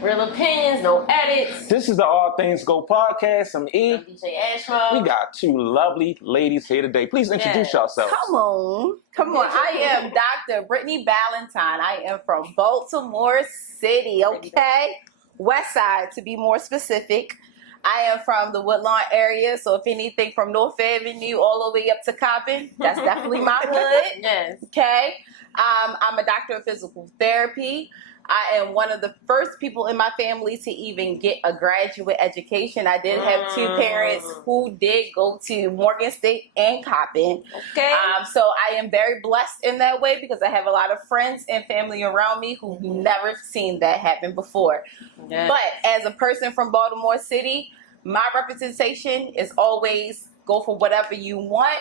Real opinions, no edits. This is the All Things Go podcast. I'm E. I'm DJ Ashmo. We got two lovely ladies here today. Please introduce yourselves. Come on. I am Dr. Bemyballentine. I am from Baltimore City, okay? West Side, to be more specific. I am from the Woodlawn area, so if anything from North Avenue all the way up to Coppin, that's definitely my hood. Yes. Okay? I'm a doctor of physical therapy. I am one of the first people in my family to even get a graduate education. I did have two parents who did go to Morgan State and Coppin. Okay. So I am very blessed in that way because I have a lot of friends and family around me who've never seen that happen before. Yes. But as a person from Baltimore City, my representation is always go for whatever you want.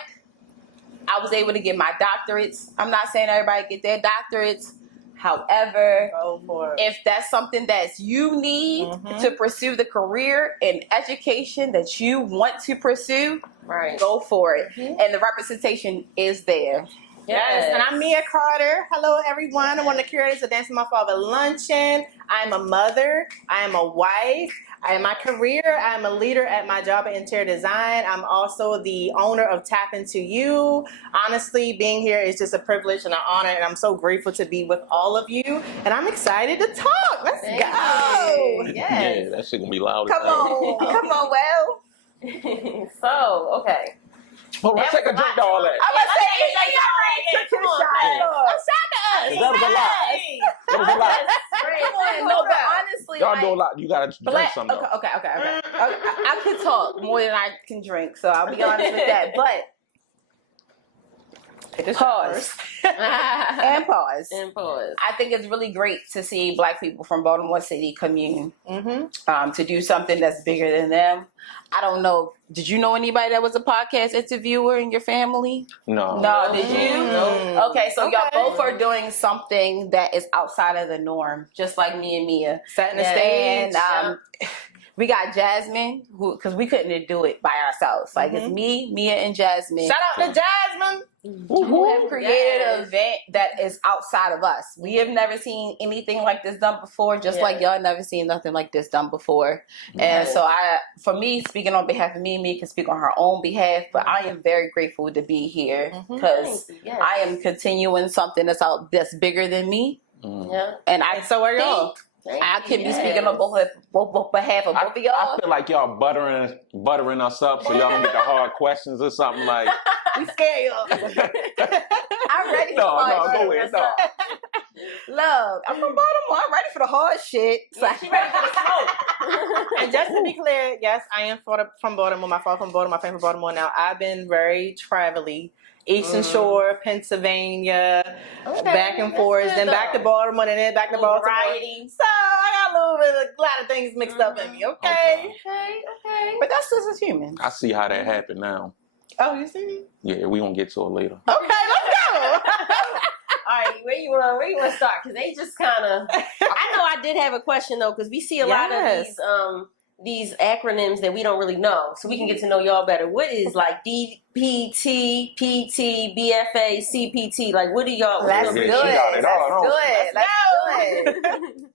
I was able to get my doctorates. I'm not saying everybody get their doctorates. However, if that's something that you need to pursue the career and education that you want to pursue, go for it. And the representation is there. Yes, and I'm Mia Carter. Hello, everyone. I'm one of the curators of Dance with My Father Luncheon. I'm a mother. I am a wife. I am my career. I'm a leader at my job at interior design. I'm also the owner of Tap Into You. Honestly, being here is just a privilege and an honor, and I'm so grateful to be with all of you. And I'm excited to talk. Let's go. Yes. Yeah, that shit gonna be loud. Come on, well. So, okay. Hold on, take a drink to all that. I'm going to say, Come on, That was a lot. That was a lot. no, but honestly, Y'all do a lot. You gotta drink something. Okay. I could talk more than I can drink, so I'll be honest with that. But pause. And pause. I think it's really great to see Black people from Baltimore City commune to do something that's bigger than them. I don't know. Did you know anybody that was a podcast interviewer in your family? No. No, did you? No. Okay, so y'all both are doing something that is outside of the norm, just like me and Mia. Setting the stage. And we got Jasmine, because we couldn't do it by ourselves. Like, it's me, Mia, and Jasmine. Shout out to Jasmine. Who have created an event that is outside of us. We have never seen anything like this done before, just like y'all never seen nothing like this done before. And so for me, speaking on behalf of me can speak on her own behalf, but I am very grateful to be here because I am continuing something that's bigger than me. And so are y'all. I could be speaking on both behalf of both of y'all. I feel like y'all buttering us up so y'all can get the hard questions or something like. We scare y'all. I'm ready for No, go ahead. No. Love. I'm from Baltimore. I'm ready for the hard shit. She ready for the smoke. And just to be clear, yes, I am from Baltimore. My father from Baltimore, my family from Baltimore. Now, I've been very travel-y. Eastern Shore, Pennsylvania, back and forth, then back to Baltimore, and then back to Baltimore. Variety. So I got a lot of things mixed up in me, okay? But that's just as human. I see how that happened now. Oh, you see me? Yeah, we gonna get to it later. Okay, let's go. All right, where you want to start? Because they just kind of. I know I did have a question though, because we see a lot of these acronyms that we don't really know, so we can get to know y'all better. What is like DPT, PT, BFA, CPT? Like, what do y'all? Let's do it. Let's do it.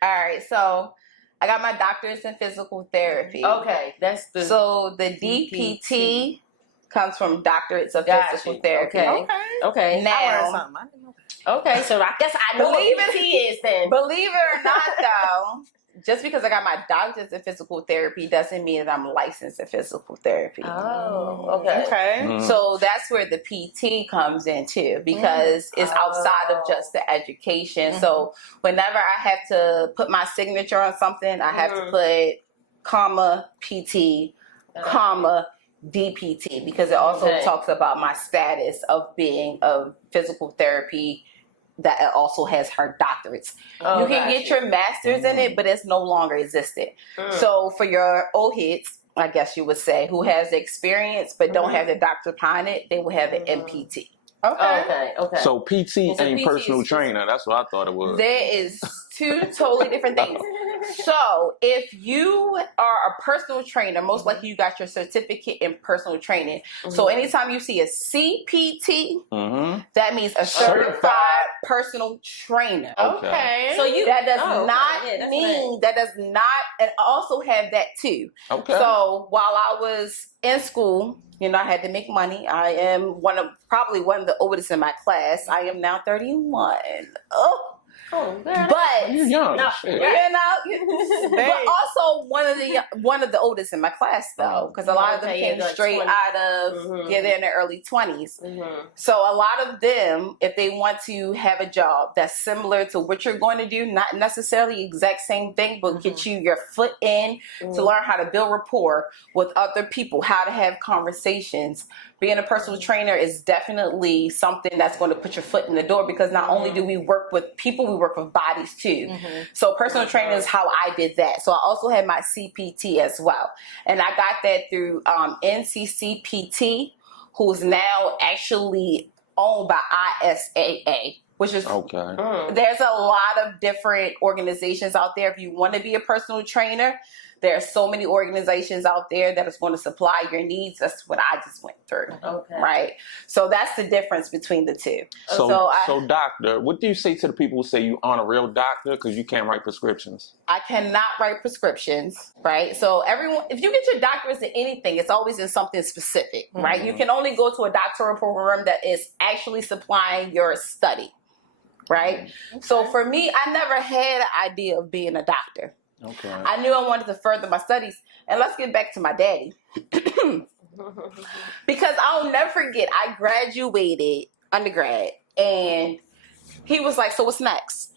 All right, so I got my doctorate in physical therapy. Okay, that's the. So the DPT comes from doctorates of physical therapy. Okay. Now, okay, so I guess I know what PT is then. Believe it or not, though, just because I got my doctorate in physical therapy doesn't mean that I'm licensed in physical therapy. Oh, okay. So that's where the PT comes in too, because it's outside of just the education. So whenever I have to put my signature on something, I have to put comma PT, comma DPT, because it also talks about my status of being a physical therapy that also has her doctorates. You can get your master's in it, but it's no longer existed. So for your old heads, I guess you would say, who has the experience but don't have the doctorate behind it, they will have an MPT. Okay. So PT ain't personal trainer. That's what I thought it was. There is two totally different things. So if you are a personal trainer, most likely you got your certificate in personal training. So anytime you see a CPT, that means a certified personal trainer. Okay. So you that does not mean that does not, and also have that too. Okay. So while I was in school, you know, I had to make money. I am probably one of the oldest in my class. I am now 31. But you're young. you know, but also one of the oldest in my class though, because a lot of them came straight out of they're in their early 20s. So a lot of them, if they want to have a job that's similar to what you're going to do, not necessarily exact same thing, but get you your foot in to learn how to build rapport with other people, how to have conversations. Being a personal trainer is definitely something that's going to put your foot in the door, because not only do we work with people, we work with bodies too. So personal training is how I did that. So I also had my CPT as well. And I got that through NCCPT, who's now actually owned by ISAA, which is there's a lot of different organizations out there. If you want to be a personal trainer, there are so many organizations out there that is going to supply your needs. That's what I just went through. Right? So that's the difference between the two. So doctor, what do you say to the people who say you aren't a real doctor because you can't write prescriptions? I cannot write prescriptions, right? So everyone, if you get your doctorate in anything, it's always in something specific, right? You can only go to a doctoral program that is actually supplying your study, right? So for me, I never had an idea of being a doctor. I knew I wanted to further my studies. And let's get back to my daddy. Because I'll never forget, I graduated undergrad and he was like, so what's next?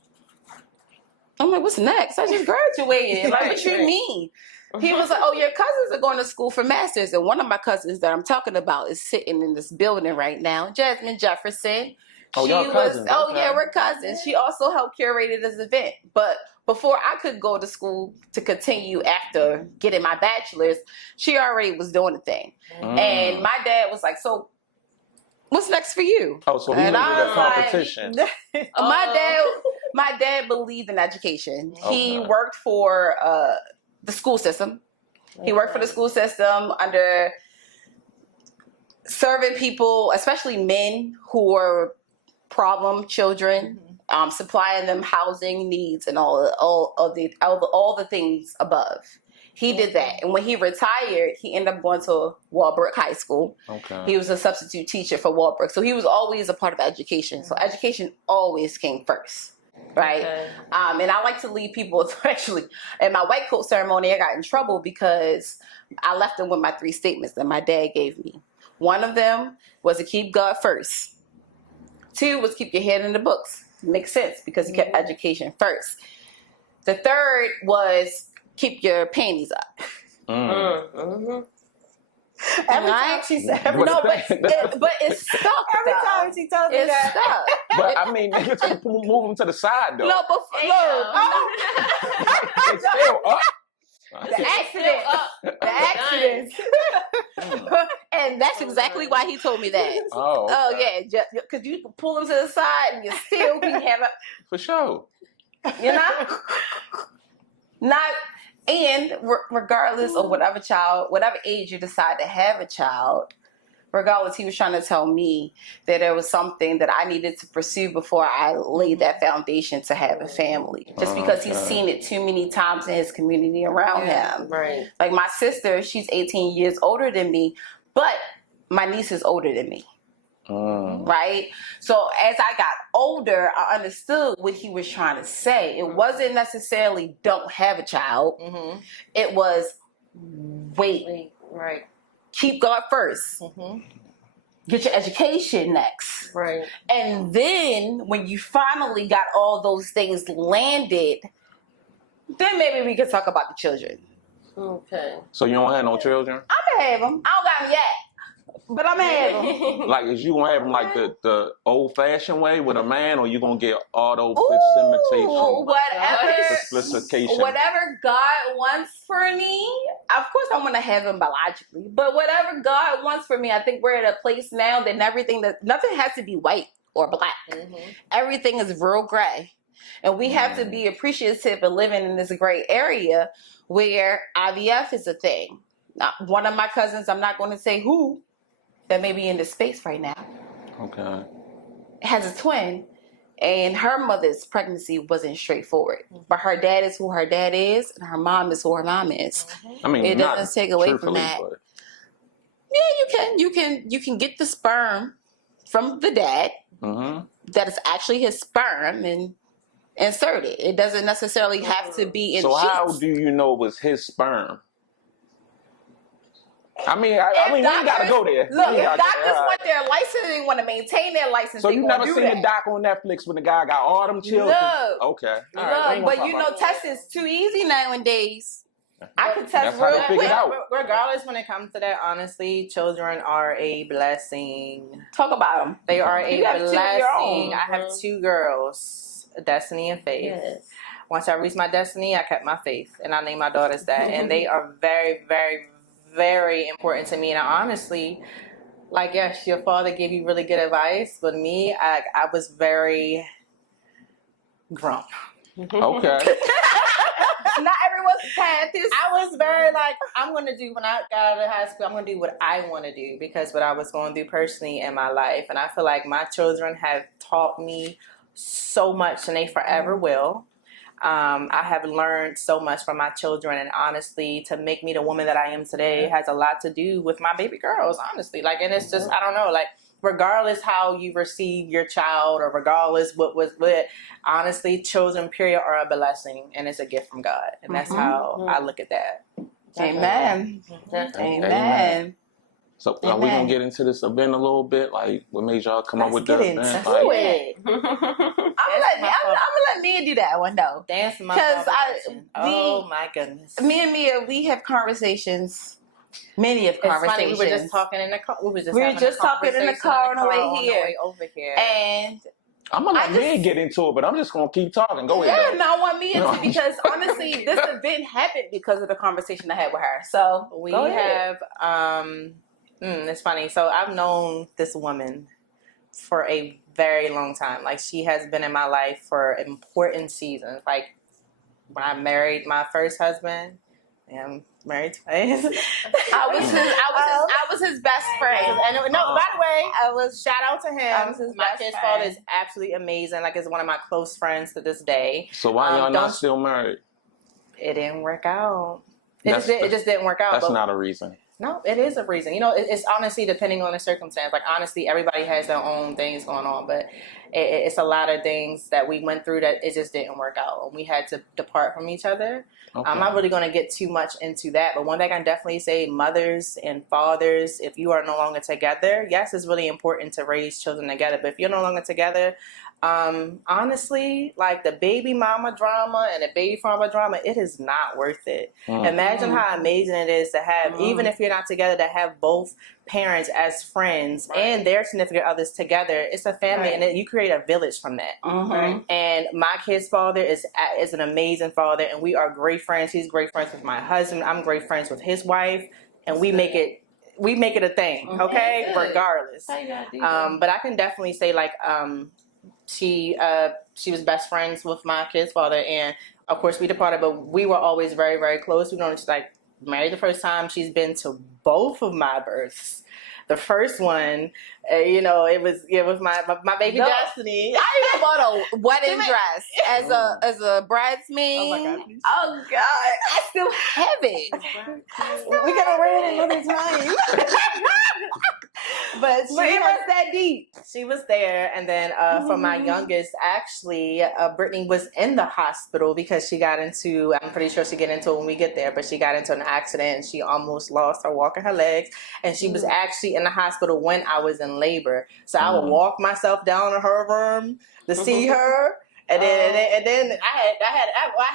I'm like, what's next? I just graduated. Like, what you mean? He was like, oh, your cousins are going to school for masters. And one of my cousins that I'm talking about is sitting in this building right now, Jasmine Jefferson. Y'all cousins. Yeah, we're cousins. She also helped curate this event. But before I could go to school to continue after getting my bachelor's, she already was doing the thing. And my dad was like, so what's next for you? Oh, so he was in a competition. My dad believed in education. He worked for the school system. He worked for the school system under serving people, especially men who were problem children, supplying them housing needs and all the things above. He did that. And when he retired, he ended up going to Walbrook High School. He was a substitute teacher for Walbrook. So he was always a part of education. So education always came first. Right. And I like to lead people to actually, in my white coat ceremony, I got in trouble because I left them with my 3 statements that my dad gave me. One of them was to keep God first. 2 was keep your head in the books. Makes sense because he kept education first. The 3rd was keep your panties up. Every time she said, but it's stuck. Every time she told me it's that. stuck. But I mean, niggas can move them to the side though. No, but It's still up. The accident. And that's exactly why he told me that. Oh yeah, because you can pull them to the side and you still can have a. For sure. You know? And regardless of whatever age you decide to have a child, regardless, he was trying to tell me that there was something that I needed to pursue before I laid that foundation to have a family. Just because he's seen it too many times in his community around him. Right. Like my sister, she's 18 years older than me, but my niece is older than me. Right? So as I got older, I understood what he was trying to say. It wasn't necessarily don't have a child. It was wait. Right. Keep God first. Get your education next. Right. And then when you finally got all those things landed, then maybe we can talk about the children. Okay. So you don't have no children? I'm gonna have them. I don't got them yet. But I'm gonna have them. Like, is you gonna have them like the old-fashioned way with a man, or you gonna get auto whatever God wants for me. Of course, I want to have him biologically, but whatever God wants for me, I think we're at a place now that nothing has to be white or black. Everything is real gray. And we have to be appreciative of living in this great area where IVF is a thing. Now, one of my cousins, I'm not going to say who, that may be in this space right now, Okay. has a twin. And her mother's pregnancy wasn't straightforward. But her dad is who her dad is, and her mom is who her mom is. I mean, It doesn't take away from that. But... Yeah, you can get the sperm from the dad. That is actually his sperm and insert it. It doesn't necessarily have to be in So sheets. how do you know it was his sperm? I mean, we got to go there. Look, if doctors want their license, they want to maintain their license. So you never seen the doc on Netflix when the guy got all them children? No. Okay. All right, but you know, testing's too easy nowadays. I could test real quick. Regardless, when it comes to that, honestly, children are a blessing. Talk about them. They are a blessing. I have Mm-hmm. 2 girls, Destiny and Faith. Yes. Once I reached my destiny, I kept my faith, and I named my daughters that. And they are very, very, very important to me. And I honestly, like, yes, your father gave you really good advice, but me, I was very grown. Okay. Not everyone's path is. I was very like, I'm going to do, when I got out of high school, I'm going to do what I want to do because what I was going through personally in my life. And I feel like my children have taught me so much, and they forever will. I have learned so much from my children, and honestly, to make me the woman that I am today has a lot to do with my baby girls, honestly. Like, and it's just, I don't know, like, regardless how you receive your child or regardless what, honestly, children, period, are a blessing, and it's a gift from God. And that's how I look at that. Amen. Amen. So are we going to get into this event a little bit? Like, what made y'all come up with the event? I'm gonna let Mia do that one though. Dance my Because oh my goodness. Me and Mia, we have conversations. Many of conversations. Funny, we were just talking in the car. We were just talking in the car on the way over here. And I'm going to let Mia get into it, but I'm just going to keep talking. Go ahead. Yeah, no, I want Mia to, because honestly, this event happened because of the conversation I had with her. So we have, it's funny. So I've known this woman for a very long time. Like, she has been in my life for important seasons. Like, when I married my first husband, I'm married twice. I was his best friend. And no, by the way, shout out to I was him. his My best kid's friend. father is absolutely amazing. Like, is one of my close friends to this day. So why y'all not still married? It didn't work out. It just didn't work out. That's not a reason. No, it is a reason. You know, it's honestly depending on the circumstance. Like, honestly, everybody has their own things going on, but it's a lot of things that we went through that it just didn't work out. And we had to depart from each other. Okay. I'm not really going to get too much into that, but one thing I can definitely say, mothers and fathers, if you are no longer together, yes, it's really important to raise children together, but if you're no longer together, honestly, like, the baby mama drama and the baby father drama, it is not worth it. Imagine how amazing it is to have, even if you're not together, to have both parents as friends and their significant others together. It's a family, and you create a village from that. And my kid's father is an amazing father, and we are great friends. He's great friends with my husband. I'm great friends with his wife, and we make it a thing, okay? Regardless. But I can definitely say, like, she was best friends with my kid's father, and of course we departed, but we were always very, very close. We don't like married the first time. She's been to both of my births. The first one, it was my baby Destiny. I even bought a wedding dress as a bridesmaid. Oh my God! Oh God! I still have it. We gotta wear it another time. But it was that deep. She was there, and then for my youngest, actually, Brittany was in the hospital because she got into, I'm pretty sure she get into it when we get there, but she got into an accident and she almost lost her walk in her legs, and she was actually in the hospital when I was in labor. So I would walk myself down to her room to see her. And then I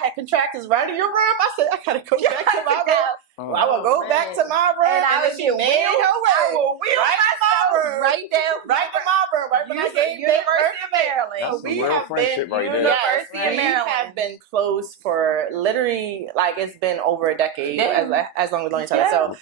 had contractors right in your room. I said, I gotta go back to my room. I will go back to my room, and I then she made her way. I will wheel right myself Marlboro. Right down. Right to Marlboro. Right when I gave University of Maryland. That's some we real have friendship been, right there. University of we Maryland. have been close for literally, like, it's been over a decade, as long as we've known each other. So,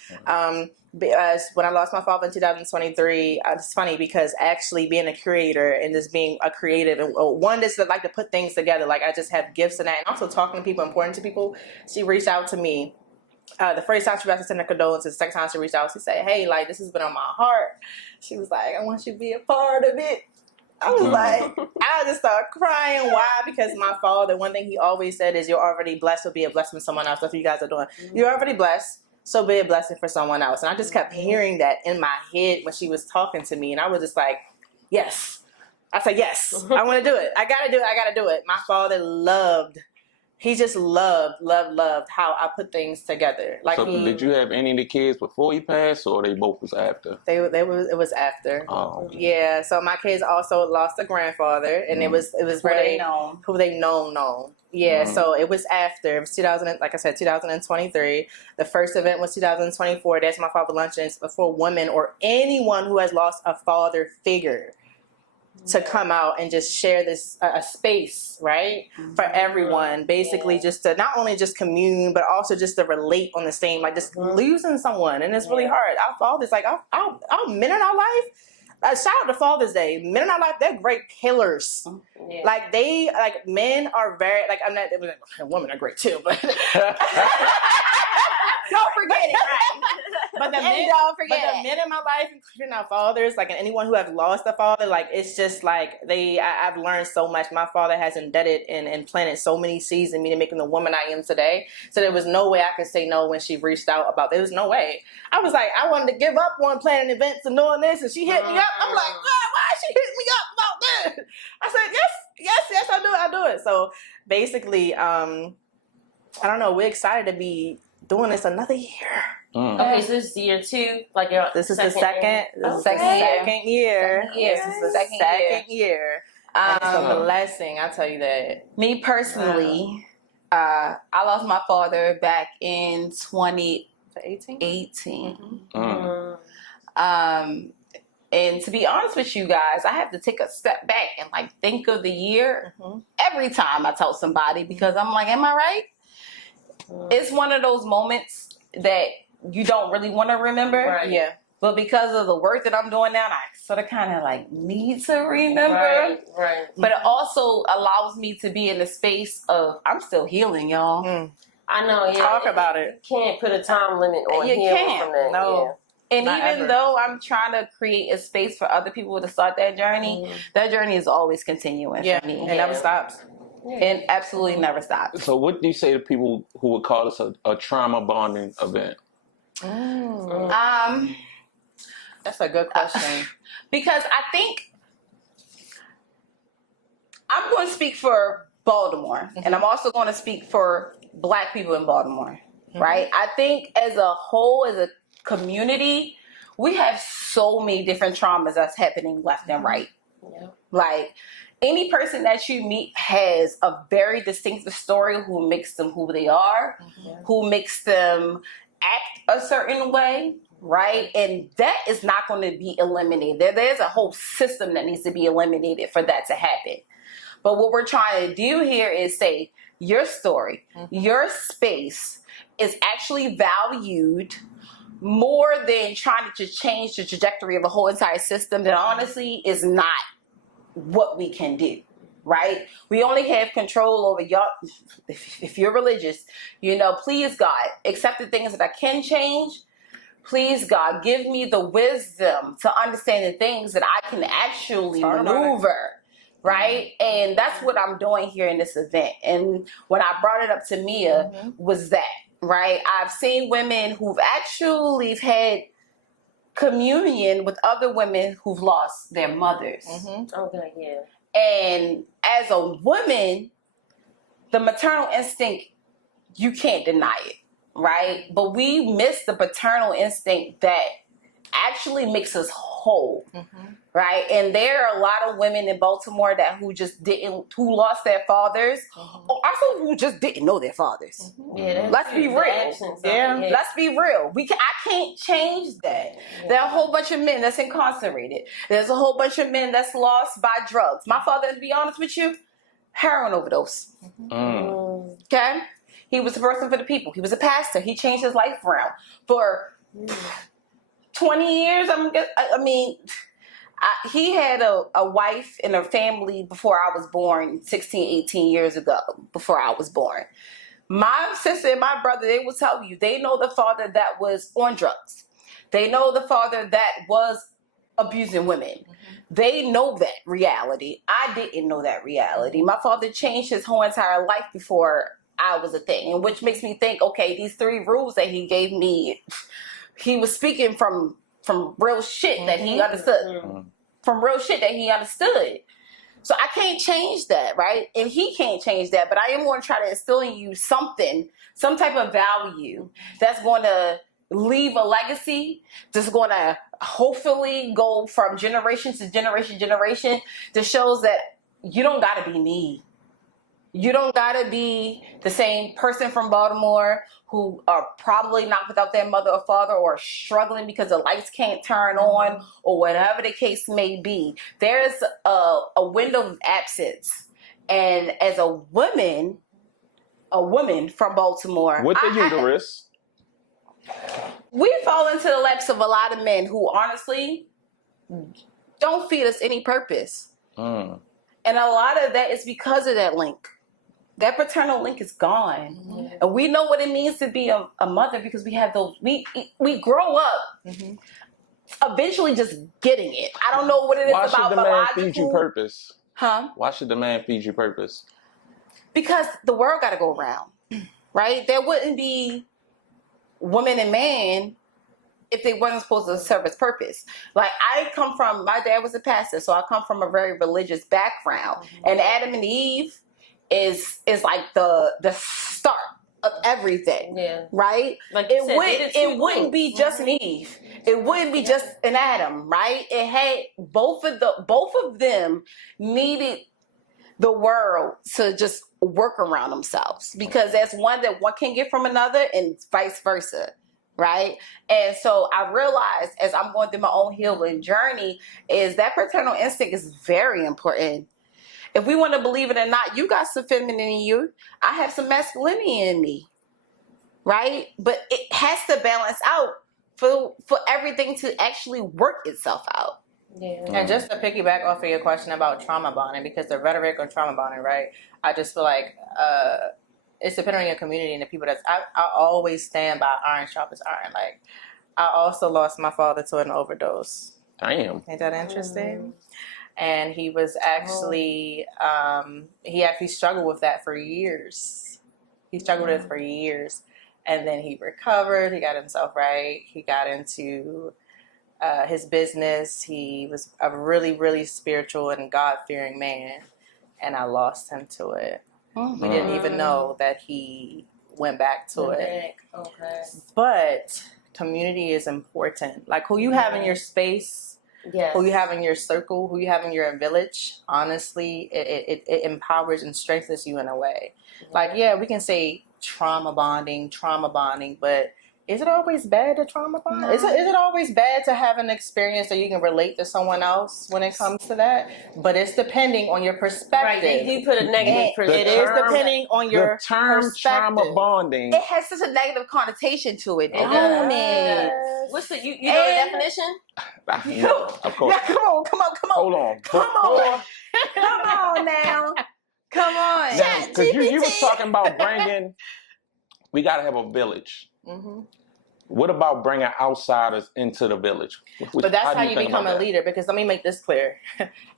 when I lost my father in 2023, it's funny because actually being a curator and just being a creative and one that's like to put things together, like I just have gifts in that, and also talking to people, important to people. She reached out to me. The first time she was to send her condolences, the second time she reached out, she said, hey, like, this has been on my heart. She was like, I want you to be a part of it. I was like, I just started crying. Why? Because my father, one thing he always said is, you're already blessed, so be a blessing to someone else. That's what you guys are doing. You're already blessed, so be a blessing for someone else. And I just kept hearing that in my head when she was talking to me. And I was just like, yes. I said, yes, I want to do it. I got to do it. I got to do it. My father he just loved how I put things together. Like, so did you have any of the kids before he passed, or they both was after? It was after. Oh. Yeah. So my kids also lost a grandfather, and it was who they known. Yeah. So it was after. It was 2023. The first event was 2024. That's my father luncheons for women or anyone who has lost a father figure, to come out and just share this a space, right, for everyone, basically just to not only just commune, but also just to relate on the same, like just losing someone. And it's really hard. Our fathers, like our men in our life, shout out to Father's Day. Men in our life, they're great killers. Yeah. Like men are very, like, I'm not, women are great too, but Don't forget it, right? But the men in my life, including our fathers, like, and anyone who have lost a father, like, it's just like I've learned so much. My father has indebted and planted so many seeds in me to make me the woman I am today. So there was no way I could say no when she reached out about. There was no way. I was like, I wanted to give up on planning events and doing this, and she hit me up. I'm like, why she hit me up about this? I said, yes, I'll do it. So basically, I don't know. We're excited to be doing this another year. Okay, so this is year 2, like this is the second year. Yes, this is the second year. And it's a blessing, I tell you that. Me personally, I lost my father back in 2018. And to be honest with you guys, I have to take a step back and like think of the year every time I tell somebody, because I'm like, am I right? It's one of those moments that you don't really want to remember. Right. Yeah. But because of the work that I'm doing now, I sort of kind of like need to remember. Right. But it also allows me to be in the space of, I'm still healing, y'all. I know. Yeah. Talk about it. You can't put a time limit on You healing can't. from that. No. And Not even ever. though I'm trying to create a space for other people to start that journey is always continuing for me. It never stops. And absolutely never stops. So what do you say to people who would call this a trauma bonding event? That's a good question. Because I think I'm going to speak for Baltimore, and I'm also going to speak for Black people in Baltimore, right? I think as a whole, as a community, we have so many different traumas that's happening left and right. Yeah. Like, any person that you meet has a very distinctive story who makes them who they are, who makes them act a certain way, right? And that is not going to be eliminated. There's a whole system that needs to be eliminated for that to happen. But what we're trying to do here is say your story, your space is actually valued more than trying to just change the trajectory of a whole entire system that honestly is not what we can do, right? We only have control over y'all. If you're religious, please God, accept the things that I can change. Please God, give me the wisdom to understand the things that I can actually maneuver, right? And that's what I'm doing here in this event. And when I brought it up to Mia was that, right? I've seen women who've actually had communion with other women who've lost their mothers. Okay, yeah. And as a woman, the maternal instinct, you can't deny it, right? But we miss the paternal instinct that actually makes us whole, right? And there are a lot of women in Baltimore who lost their fathers, or also who just didn't know their fathers. Yeah, Let's be real. Let's be real. I can't change that. There are a whole bunch of men that's incarcerated. There's a whole bunch of men that's lost by drugs. My father, to be honest with you, heroin overdose. Okay? He was a person for the people. He was a pastor. He changed his life around. For 20 years, he had a wife and a family before I was born, 16, 18 years ago, before I was born. My sister and my brother, they will tell you, they know the father that was on drugs. They know the father that was abusing women. They know that reality. I didn't know that reality. My father changed his whole entire life before I was a thing, and which makes me think, okay, these 3 rules that he gave me, he was speaking from real shit that he understood. From real shit that he understood. So I can't change that, right? And he can't change that, but I am going to try to instill in you something, some type of value that's going to leave a legacy, that's going to hopefully go from generation to generation that shows that you don't got to be me. You don't got to be the same person from Baltimore who are probably not without their mother or father or struggling because the lights can't turn on or whatever the case may be. There's a window of absence. And as a woman from Baltimore. With the uterus. We fall into the laps of a lot of men who honestly don't feed us any purpose. And a lot of that is because of that link. That paternal link is gone. And we know what it means to be a mother because we have those, we grow up eventually just getting it. I don't know what it is Why about should the man feed you purpose? Why should the man feed you purpose? Because the world got to go around, right? There wouldn't be woman and man if they weren't supposed to serve its purpose. Like my dad was a pastor, so I come from a very religious background. And Adam and Eve is like the start of everythem, right? Like it wouldn't be just an Eve. It wouldn't be just an Adam, right? It had both of them needed the world to just work around themselves because that's one that one can get from another and vice versa. Right? And so I realized as I'm going through my own healing journey is that paternal instinct is very important. If we want to believe it or not, you got some feminine in you. I have some masculinity in me. Right? But it has to balance out for everything to actually work itself out. Yeah. And just to piggyback off of your question about trauma bonding, because the rhetoric of trauma bonding, right? I just feel like it's depending on your community and the people I always stand by iron sharpens iron. Like, I also lost my father to an overdose. Damn. Ain't that interesting? And he was actually, he actually struggled with that for years. He struggled with it for years. And then he recovered. He got himself right. He got into his business. He was a really, really spiritual and God-fearing man. And I lost him to it. We didn't even know that he went back to it. Okay. But community is important. Like who you have in your space, who you have in your circle, who you have in your village, honestly, it empowers and strengthens you in a way. Like, yeah, we can say trauma bonding, but is it always bad to trauma bond? No. Is it always bad to have an experience that you can relate to someone else when it comes to that? But it's depending on your perspective. Right, they do put a negative It is depending on your The term perspective. trauma bonding. It has such a negative connotation to it. What's the you know the definition? No, of course. Yeah, come on. Hold on. Come on now. Come on. Because you was talking about we got to have a village. What about bringing outsiders into the village? But that's how you think become about a that? leader, because let me make this clear.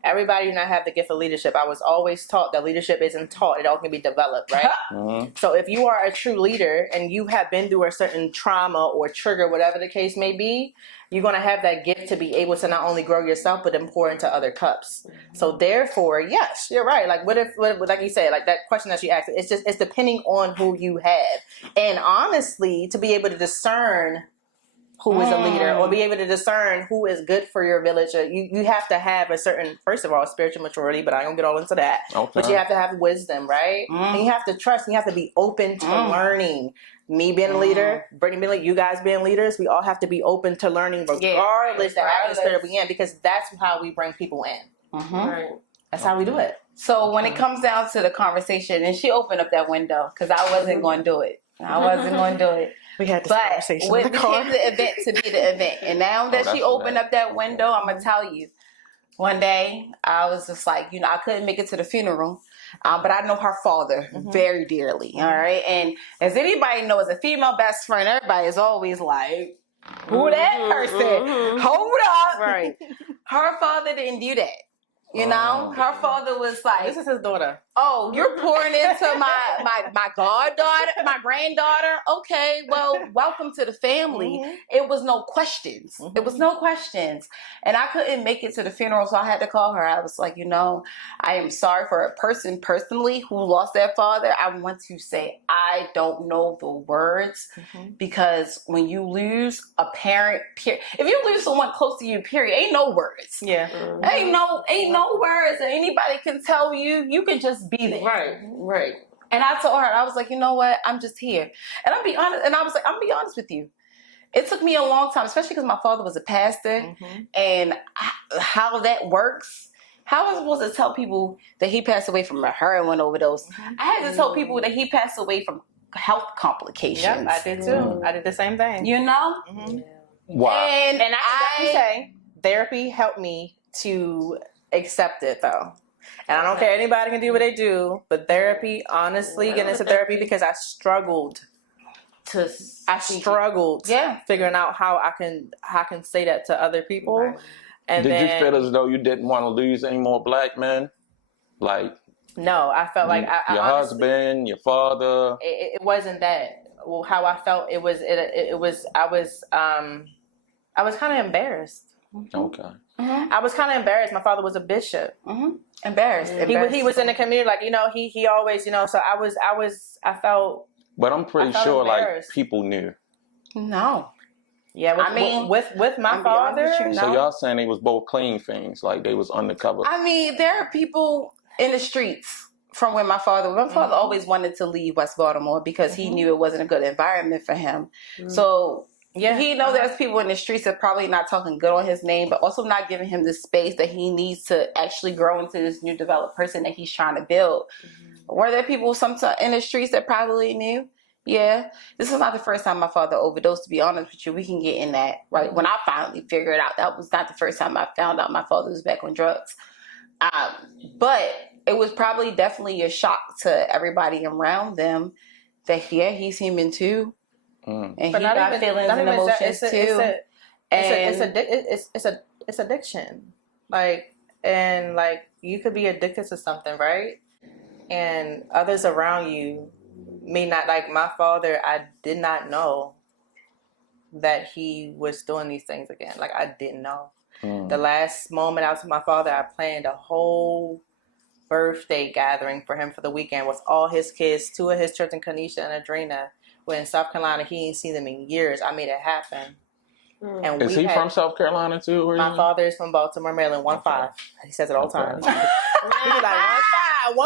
Everybody do not have the gift of leadership. I was always taught that leadership isn't taught. It all can be developed, right? So if you are a true leader and you have been through a certain trauma or trigger, whatever the case may be, you're going to have that gift to be able to not only grow yourself, but then pour into other cups. So therefore, yes, you're right. Like what if, like you said, like that question that you asked, it's depending on who you have. And honestly, to be able to discern who is a leader, or be able to discern who is good for your village. You have to have a certain, first of all, spiritual maturity, but I don't get all into that. Okay. But you have to have wisdom, right? And you have to trust, and you have to be open to learning. Me being a leader, Brittany being a leader, you guys being leaders, we all have to be open to learning regardless the atmosphere we're in, because that's how we bring people in. Right. That's how we do it. So when it comes down to the conversation, and she opened up that window because I wasn't going to do it. I wasn't going to do it. We had this But conversation what in the car. became the event to be the event. And now that she opened up that window, I'm going to tell you. One day, I was just like, I couldn't make it to the funeral. But I know her father very dearly. All right. And as anybody knows, a female best friend, everybody is always like, who that person? Hold up. Right. Her father didn't do that. Her father was like, This is his daughter. oh, you're pouring into my goddaughter, my granddaughter. Okay, well, welcome to the family. It was no questions. It was no questions. And I couldn't make it to the funeral, so I had to call her. I was like, I am sorry for a person personally who lost their father. I want to say I don't know the words because when you lose a parent, if you lose someone close to you, period, ain't no words. Yeah. Ain't no words that anybody can tell you. You can just be there. Right. And I told her, I was like, you know what? I'm just here. And I'll be honest. And I was like, I'm be honest with you. It took me a long time, especially because my father was a pastor, and how that works. How am I supposed to tell people that he passed away from a heroin overdose? I had to tell people that he passed away from health complications. Yep, I did too. I did the same thing. Wow. And I can say therapy helped me to accept it, though. And I don't care, anybody can do what they do, but therapy, honestly, getting into therapy, because I struggled figuring out how I can say that to other people. Right. And did you feel as though you didn't want to lose any more black men? Like, no, I felt like your honestly, husband, your father. It wasn't that. Well, how I felt, I was kind of embarrassed. Okay. I was kind of embarrassed. My father was a bishop. Embarrassed. He was in the community, like, he always, so I felt. But I'm pretty sure, like, people knew. No. Yeah, with my father. So y'all saying they was both clean things, like they was undercover. I mean, there are people in the streets from where my father always wanted to leave West Baltimore because he knew it wasn't a good environment for him. So he knows there's people in the streets that probably not talking good on his name, but also not giving him the space that he needs to actually grow into this new developed person that he's trying to build. Were there people sometimes in the streets that probably knew? Yeah. This is not the first time my father overdosed, to be honest with you. We can get in that. Right. When I finally figured it out, that was not the first time I found out my father was back on drugs. But it was probably definitely a shock to everybody around them that, he's human too. And he got feelings and emotions too. It's addiction. Like you could be addicted to something, right? And others around you may not. Like my father, I did not know that he was doing these things again. Like I didn't know. The last moment I was with my father, I planned a whole birthday gathering for him for the weekend with all his kids, 2 of his children, Kanisha and Adrena. We're in South Carolina. He ain't seen them in years. I made it happen. And is he from South Carolina too? My father is from Baltimore, Maryland. 1-5. He says it all the time. He's like 1-5.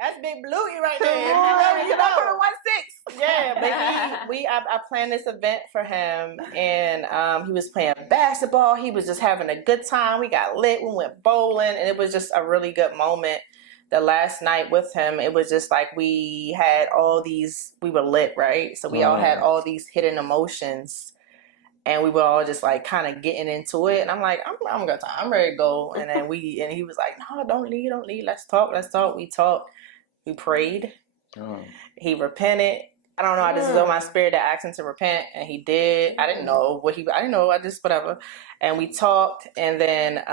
That's Big Bluey right there. You know. 1-6. Yeah, but I planned this event for him, and he was playing basketball. He was just having a good time. We got lit. We went bowling, and it was just a really good moment. The last night with him, it was just like we were lit, right? So we all had all these hidden emotions, and we were all just like kind of getting into it. And I'm like, I'm good time. I'm ready to go. And then he was like, no, don't leave. Let's talk. We talked. We prayed. He repented. I don't know. I just felt my spirit that asked him to repent, and he did. I didn't know I didn't know. I just whatever. And we talked, and then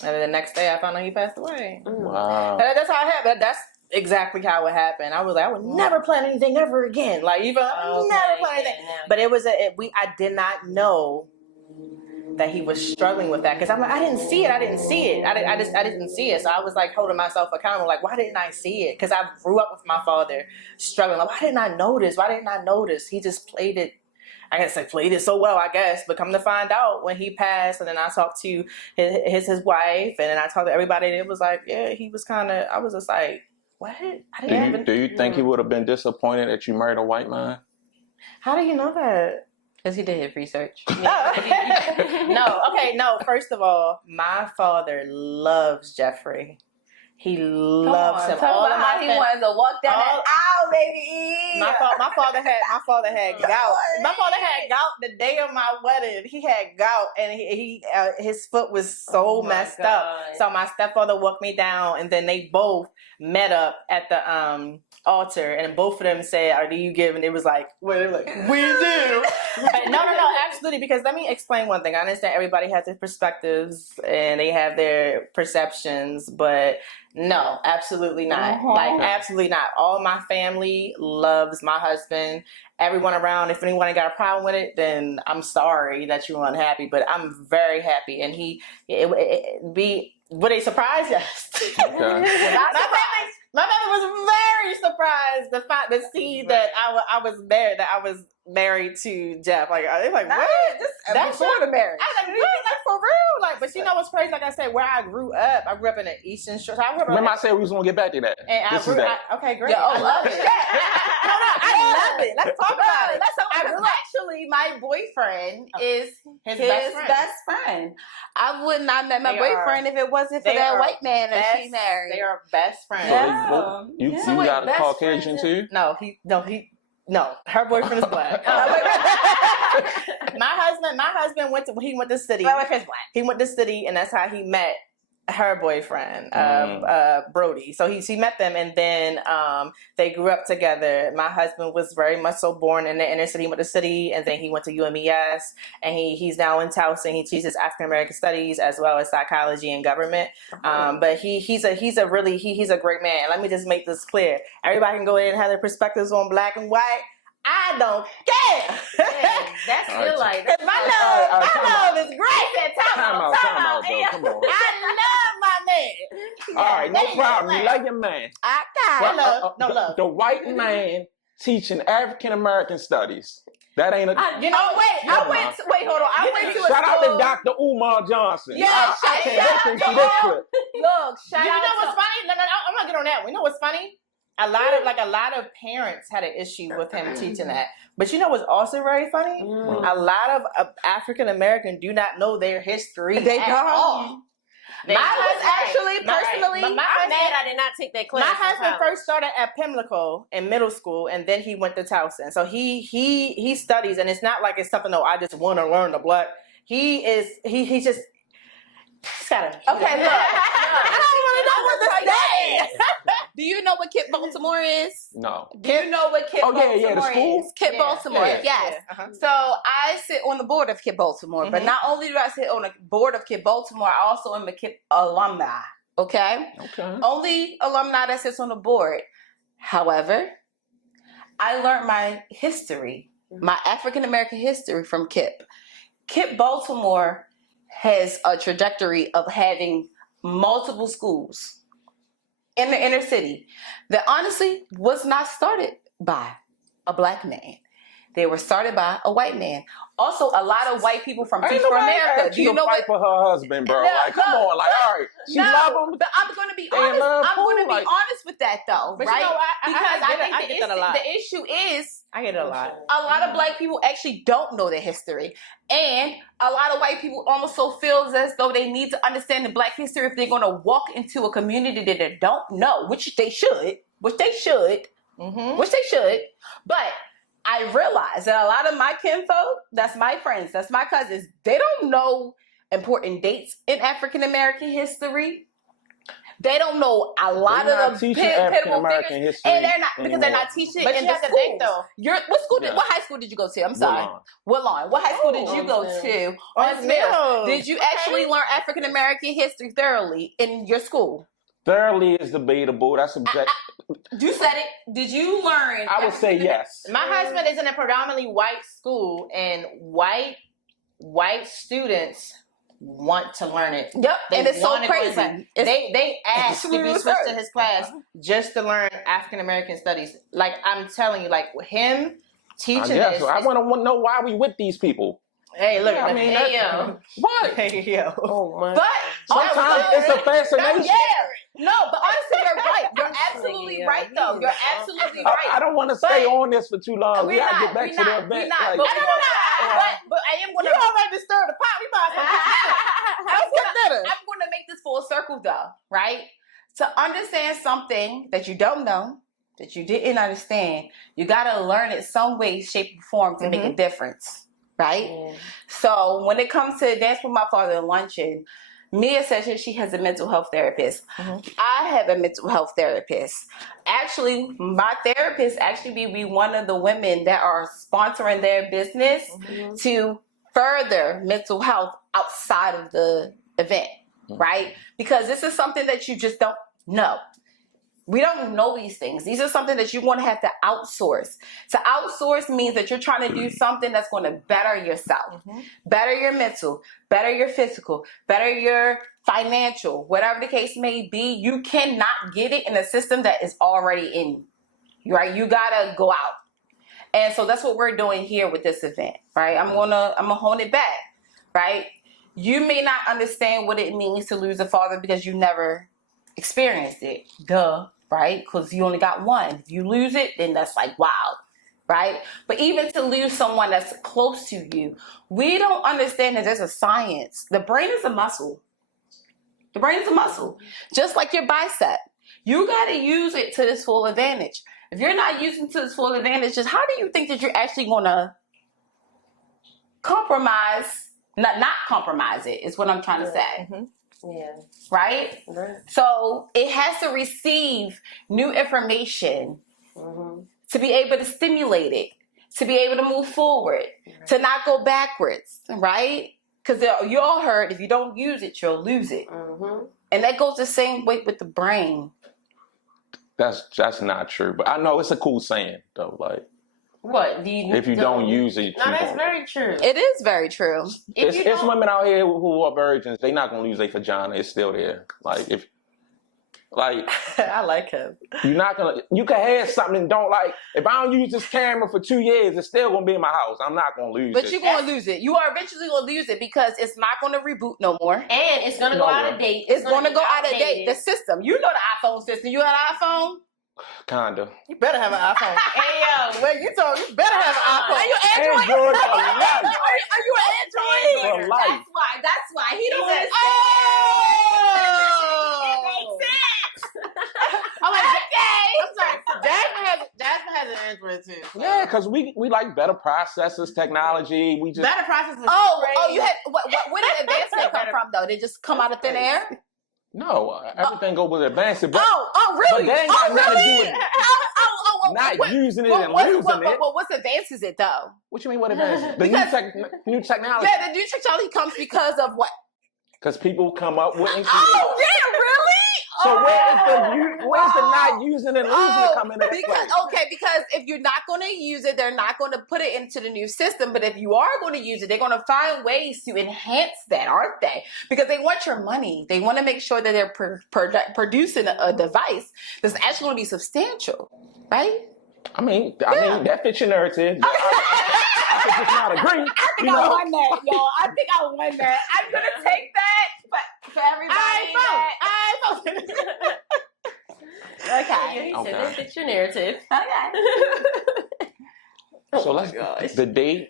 the next day I found out he passed away. Wow. That's how it happened. That's exactly how it happened. I was like, I would never plan anything ever again. Like even never plan anything. But it was I did not know that he was struggling with that, because I'm like, I didn't see it. I didn't see it. So I was like holding myself accountable, like, why didn't I see it? Because I grew up with my father struggling. Like, why didn't I notice? He just played it. I guess I played it so well, I guess. But come to find out, when he passed, and then I talked to his wife, and then I talked to everybody, and it was like, yeah, he was kind of. I was just like, what? Do you think he would have been disappointed that you married a white man? How do you know that? Because he did his research. No. First of all, my father loves Jeffrey. He loves him. All of my he wanted to walk down that aisle, baby. My father had gout. My father had gout the day of my wedding. He had gout, and his foot was so messed up. So my stepfather walked me down, and then they both met up at the altar, and both of them said, "Do you give?" And it was like, we do. No, absolutely. Because let me explain one thing. I understand everybody has their perspectives and they have their perceptions, but no, absolutely not. Like, absolutely not. All my family loves my husband. Everyone around, if anyone got a problem with it, then I'm sorry that you're unhappy, but I'm very happy. And were they surprised? Yes. Okay. My family was very surprised to see that I was married to Jeff. Like, they're like, what? That's before the marriage. I was like, what? Like, for real? Like, but you know what's crazy? Like I said, where I grew up in the Eastern Shore. So remember I said we was gonna get back to that. Okay, great. Yo, I love it. I love it. Let's talk about it. Actually, my boyfriend is his best friend. I would not met my boyfriend if it wasn't for that white man that she married. They are best friends. So you got a Caucasian too? No, her boyfriend is black. My husband went to city. My boyfriend's black. He went to city, and that's how he met her boyfriend, Brody. So he met them, and then they grew up together. My husband was very much so born in the inner city. He went to city, and then he went to UMES, and he's now in Towson. He teaches African American studies as well as psychology and government. But he's a great man. And let me just make this clear: everybody can go in and have their perspectives on black and white. I don't care. That's still like my love is great. Time out, come on. I love my man. All right, no problem. You like your man. I got love. The white man teaching African American studies. That ain't a. Wait, hold on. I went to a shout out school. to Dr. Umar Johnson. Yeah, I can't wait to see this clip. Look, shout out. You know what's funny? No, I'm gonna get on that one. You know what's funny? A lot of parents had an issue with him teaching that. But you know what's also very funny? A lot of African Americans do not know their history. They don't. Mine was actually personally. I'm mad I did not take that class. My husband first started at Pimlico in middle school, and then he went to Towson. So he studies, and it's not like it's something. I just want to learn the black. He's got to. Okay, look. I don't want to know what to say. Do you know what KIPP Baltimore is? No. Do you know what KIPP Baltimore the school? is? KIPP Baltimore, yes. Yeah. So I sit on the board of KIPP Baltimore, but not only do I sit on the board of KIPP Baltimore, I also am a KIPP alumni. Okay. Only alumni that sits on the board. However, I learned my history, my African American history from KIPP. KIPP Baltimore has a trajectory of having multiple schools in the inner city that honestly was not started by a black man. They were started by a white man. Also, a lot of white people from Teach for America. Do you know what? For her husband, bro. Come on, all right. She love him. But I'm going to be honest. I'm going to be honest with that, though, but right? You know, I think the issue is I get it a lot. A lot of black people actually don't know their history, and a lot of white people almost so feels as though they need to understand the black history if they're going to walk into a community that they don't know, which they should. But I realize that a lot of my kinfolk, that's my friends, that's my cousins, they don't know important dates in African American history. They don't know a lot of the pivotal figures, and they're not because they're not teaching. But in you have to think though. What high school did you go to? I'm sorry, Woodlawn. What high school did you go to? On Mills. Did you actually learn African American history thoroughly in your school? Thoroughly is debatable. That's subjective. You said it. Did you learn? I would say yes. My husband is in a predominantly white school, and white white students want to learn it. Yep, and it's so wanna go crazy. inside. They asked to be really switched to absurd. his class just to learn African American studies. Like I'm telling you, like with him teaching this. I want to know why we with these people. Hey, look, Yeah, I mean, what? Hey, yo. Oh my. But Sometimes it's a fascination. No, but honestly, you're right. You're absolutely right, though. You're absolutely right. I don't want to stay on this for too long. We We're gotta not, get back to the event. We're not. Like, But I am going You already stirred the pot. We I'm going to make this full circle, though, right? To understand something that you don't know, that you didn't understand, you got to learn it some way, shape, or form to make a difference, right? Yeah. So when it comes to Dance with My Father Luncheon, Mia says that she has a mental health therapist. I have a mental health therapist. Actually, my therapist actually be one of the women that are sponsoring their business to further mental health outside of the event, right? Because this is something that you just don't know. We don't know these things. These are something that you're going to have to outsource. To outsource means that you're trying to do something that's going to better yourself, better your mental, better your physical, better your financial, whatever the case may be. You cannot get it in a system that is already in you, right? You got to go out. And so that's what we're doing here with this event, right? I'm gonna hone it back, right? You may not understand what it means to lose a father because you never experienced it. Duh. Right? Because you only got one. If you lose it, then that's like, wow. Right? But even to lose someone that's close to you, we don't understand that there's a science. The brain is a muscle. The brain is a muscle. Just like your bicep. You got to use it to this full advantage. If you're not using it to this full advantage, just how do you think that you're actually going to compromise, not compromise it, is what I'm trying to say. Yeah. Right? So it has to receive new information to be able to stimulate it, to be able to move forward, to not go backwards, right? Because you all heard, if you don't use it, you'll lose it. And that goes the same way with the brain. That's not true, but I know it's a cool saying though. Like, what? If you don't use it, no, that's very true. It is very true. It's women out here who are virgins. They're not gonna lose their vagina. It's still there. I like him. You're not gonna. You can have something and don't like. If I don't use this camera for 2 years, it's still gonna be in my house. I'm not gonna lose it. But you're gonna lose it. You are eventually gonna lose it because it's not gonna reboot no more. And it's gonna go out of date. It's gonna go out of date. The system. You know the iPhone system. You have an iPhone? Kinda. You better have an iPhone. Hey yo, Wait, you better have an iPhone. Are you Android? Android for life. Are you an Android? For life. That's why he don't understand. Oh! It makes sense. I'm like, Okay. I'm sorry. Jasmine has an Android too. Yeah, because we like better processors, technology. We just Better process is You had where did advancement come from though? Did it just come out of thin air? no everything goes with advancing. But, Really? but they ain't got nothing to do Really? with not using it and losing it. What advances it though? What you mean? What advances? The new technology. Yeah, the new technology comes because of what? Because people come up with. And Oh, yeah, really? So where's the not using and losing coming into play? Because if you're not going to use it, they're not going to put it into the new system. But if you are going to use it, they're going to find ways to enhance that, aren't they? Because they want your money. They want to make sure that they're producing a device that's actually going to be substantial, right? I mean, that fits your narrative. I could just not agree. I think I won that, y'all. I think I won that. I'm going to take that. But for everybody Okay. He said that fits your narrative. Okay. So the date,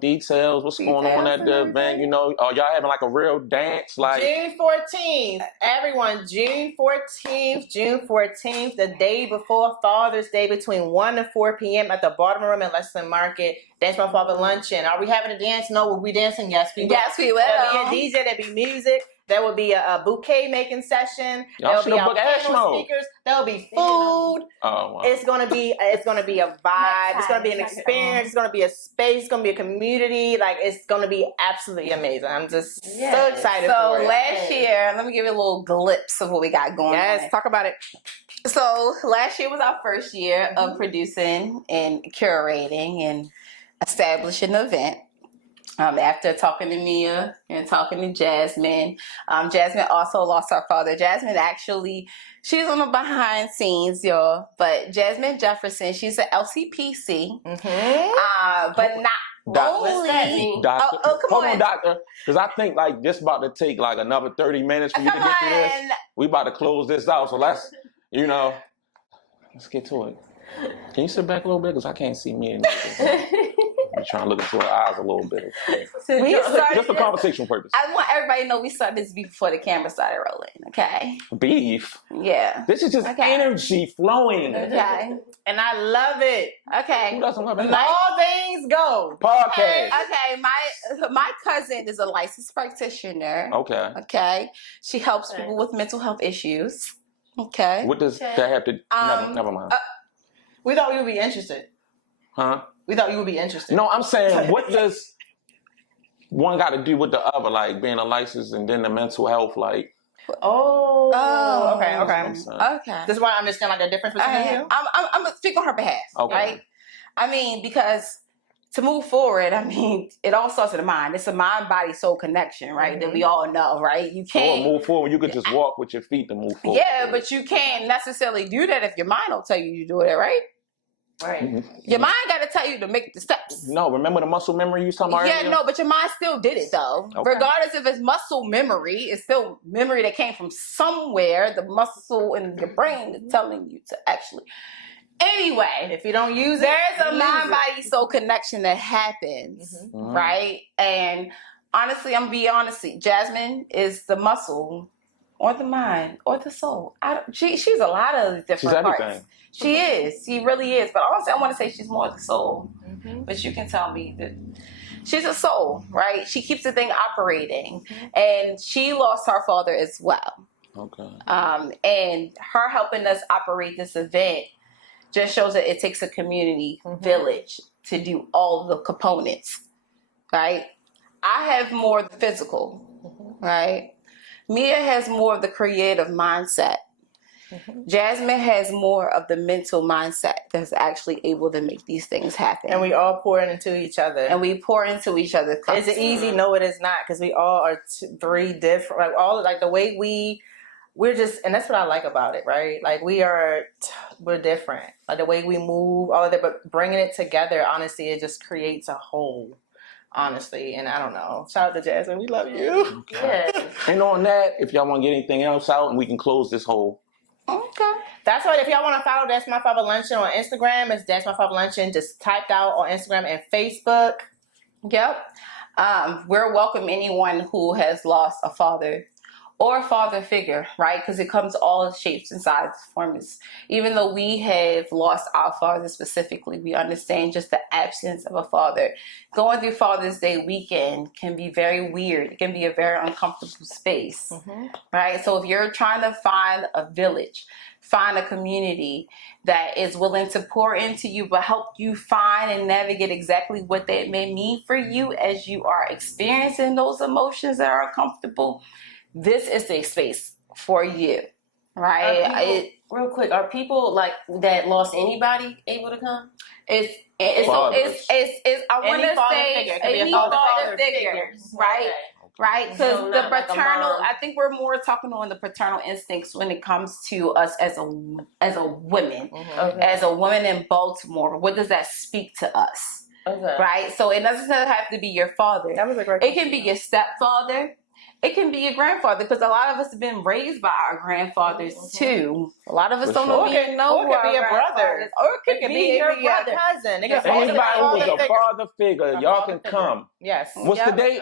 details, what's going on at the event, are y'all having like a real dance? Like June 14th. Everyone, June 14th, the day before Father's Day between 1 and 4 p.m. at the Baltimore Room in Lexington Market. Dance My Father Luncheon. Are we having a dance? No. Will we dancing? Yes, we will. Yes, we will. There'll be a DJ, there'll be music. There will be a bouquet making session. Y'all There'll be book panel speakers. There'll be food. Oh, wow. It's gonna be a vibe. It's gonna be an experience. It's gonna be a space. It's gonna be a community. Like it's gonna be absolutely amazing. I'm just so excited for it. So last year, let me give you a little glimpse of what we got going on. Yes, talk about it. So last year was our first year of producing and curating and establishing an event. After talking to Mia and talking to Jasmine. Jasmine also lost her father. Jasmine actually, she's on the behind scenes, y'all. But Jasmine Jefferson, she's an LCPC. But not only... Doctor. come Hold on, on, doctor. Because I think like this about to take like another 30 minutes for you to get through this. We about to close this out. So let's get to it. Can you sit back a little bit? Because I can't see me. I'm trying to look into her eyes a little bit. Just for conversation purpose. I want everybody to know we started this beef before the camera started rolling, okay? Beef? Yeah. This is just energy flowing. Okay. And I love it. Okay. Who doesn't love it? All things go. Podcast. Okay, my cousin is a licensed practitioner. Okay. Okay. She helps people with mental health issues. Okay. What does that have to... never mind. We thought you would be interested. Huh? We thought you would be interested. No, I'm saying, what does one got to do with the other? Like being a license and then the mental health, like... Okay. Okay. This is why I understand like the difference between you. I'm going to speak on her behalf, right? I mean, because to move forward, I mean, it all starts with the mind. It's a mind-body-soul connection, right? That we all know, right? You can't... Or move forward. You could just walk with your feet to move forward. Yeah, but you can't necessarily do that if your mind don't tell you to do it, right? Right. Mm-hmm. Your mind got to tell you to make the steps. No, remember the muscle memory you was talking about earlier? Yeah, no, but your mind still did it, though. Okay. Regardless if it's muscle memory, it's still memory that came from somewhere. The muscle in your brain is telling you to actually... Anyway, if you don't use it, there's a mind-body-soul connection that happens, right? And honestly, I'm going to be honest, Jasmine is the muscle or the mind or the soul. She's a lot of different parts. She's everything. She is. She really is. But honestly, I want to say she's more the soul. But you can tell me that she's a soul, right? She keeps the thing operating. And she lost her father as well. Okay. And her helping us operate this event just shows that it takes a community village to do all the components, right? I have more of the physical, right? Mia has more of the creative mindset. Jasmine has more of the mental mindset that's actually able to make these things happen. And we all pour into each other. And we pour into each other. Is it easy? No, it is not. Because we all are three different, like the way we're just, and that's what I like about it, right? Like we're different. Like the way we move, all of that, but bringing it together, honestly, it just creates a whole. Honestly, and I don't know. Shout out to Jasmine. We love you. Okay. And on that, if y'all want to get anything else out, and we can close this whole. Okay. That's right. If y'all want to follow Dance My Father Luncheon on Instagram, it's Dance My Father Luncheon. Just typed out on Instagram and Facebook. Yep. We're welcome anyone who has lost a father or a father figure, right? Because it comes all shapes and sizes, forms. Even though we have lost our father specifically, we understand just the absence of a father. Going through Father's Day weekend can be very weird. It can be a very uncomfortable space, right? So if you're trying to find a village, find a community that is willing to pour into you, but help you find and navigate exactly what that may mean for you as you are experiencing those emotions that are uncomfortable, this is the space for you, right? Real quick, are people like that lost anybody able to come? I want to say any father figure, right? Right? Because the paternal, I think we're more talking on the paternal instincts when it comes to us as a woman, as a woman in Baltimore. What does that speak to us? Right? So it doesn't have to be your father. That was a great It can be your stepfather. It can be your grandfather, because a lot of us have been raised by our grandfathers too. A lot of us don't even know who our grandfather is. Or it could be your brother. Cousin. It could Anybody who was a father figure, y'all can come. Yes. What's the date?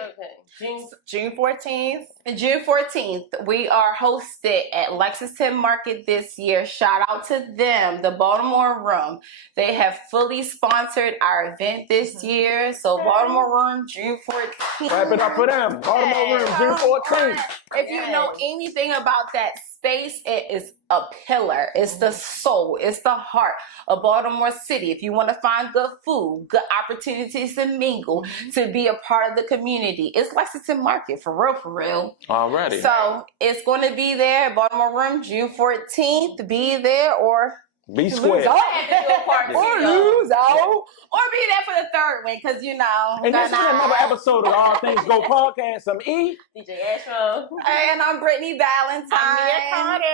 June 14th. June 14th, we are hosted at Lexington Market this year. Shout out to them, the Baltimore Room. They have fully sponsored our event this year. So Baltimore Room, June 14th. Wrap it up for them. Baltimore Room, June 14th. If you know anything about that space, it is a pillar. It's the soul. It's the heart of Baltimore City. If you want to find good food, good opportunities to mingle, to be a part of the community, it's Lexington Market, for real. Already. So it's going to be there, Baltimore Room, June 14th. Be there or Be square. I have to do a part two. Or lose out. Or be there for the third one, because you know. And this is another episode of All Things Go Podcast. I'm E. DJ Ashram. And I'm Bemyballentine. I'm Mia Carter.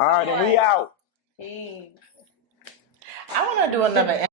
All right, and we out. Peace. I want to do another